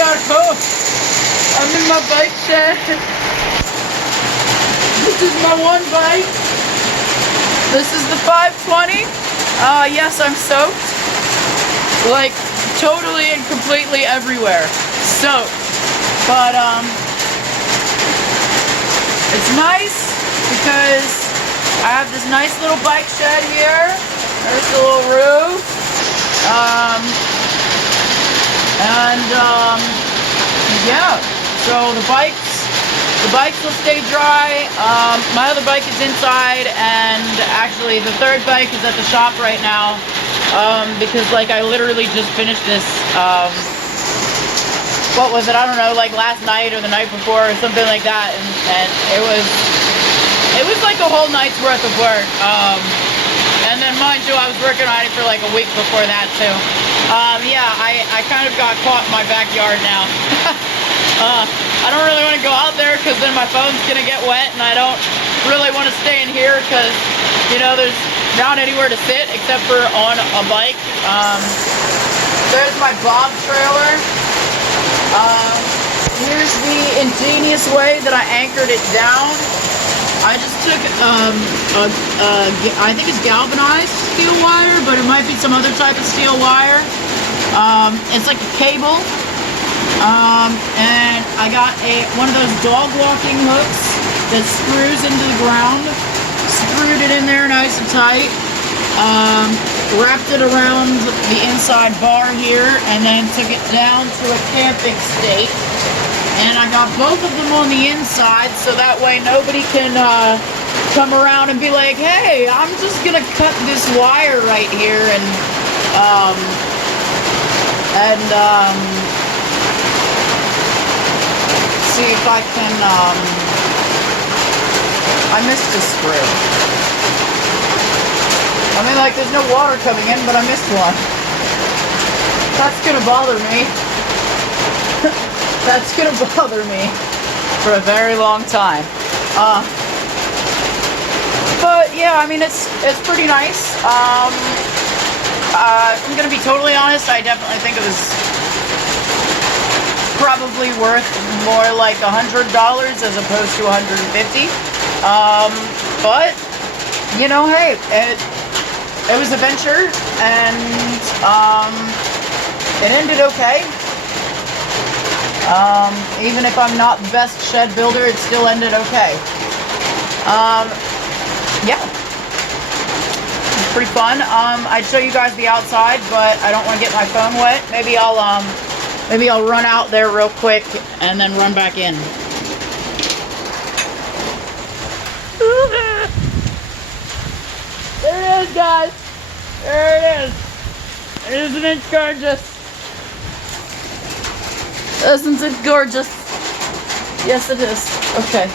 got home. I'm in my bike shed. This is my one bike. This is the 520. Yes, I'm soaked. Like, totally and completely everywhere. Soaked. But, it's nice because I have this nice little bike shed here. There's the little roof. Yeah. So the bikes will stay dry. My other bike is inside, and actually the third bike is at the shop right now. Because like I literally just finished this, what was it? I don't know, like last night or the night before or something like that, and it was like a whole night's worth of work. And then mind you, I was working on it for like a week before that too. Yeah, I kind of got caught in my backyard now. I don't really want to go out there because then my phone's gonna get wet, and I don't really want to stay in here because, you know, there's not anywhere to sit except for on a bike. There's my Bob trailer. Here's the ingenious way that I anchored it down. I just took, I think it's galvanized steel wire, but it might be some other type of steel wire. It's like a cable. And I got one of those dog walking hooks that screws into the ground. Screwed it in there nice and tight. Wrapped it around the inside bar here, and then took it down to a camping stake. And I got both of them on the inside, so that way nobody can come around and be like, hey, I'm just gonna cut this wire right here and see if I can, I missed a screw. I mean, like, there's no water coming in, but I missed one. That's gonna bother me. That's gonna bother me for a very long time. But yeah, I mean, it's pretty nice. I'm gonna be totally honest, I definitely think it was probably worth more like $100 as opposed to $150. But you know, hey, it was a venture, and it ended okay. Even if I'm not the best shed builder, it still ended okay. Yeah, it's pretty fun. I'd show you guys the outside, but I don't want to get my phone wet. Maybe I'll run out there real quick and then run back in. There it is, guys. There it is. Isn't it gorgeous? Isn't it gorgeous? Yes, it is. Okay.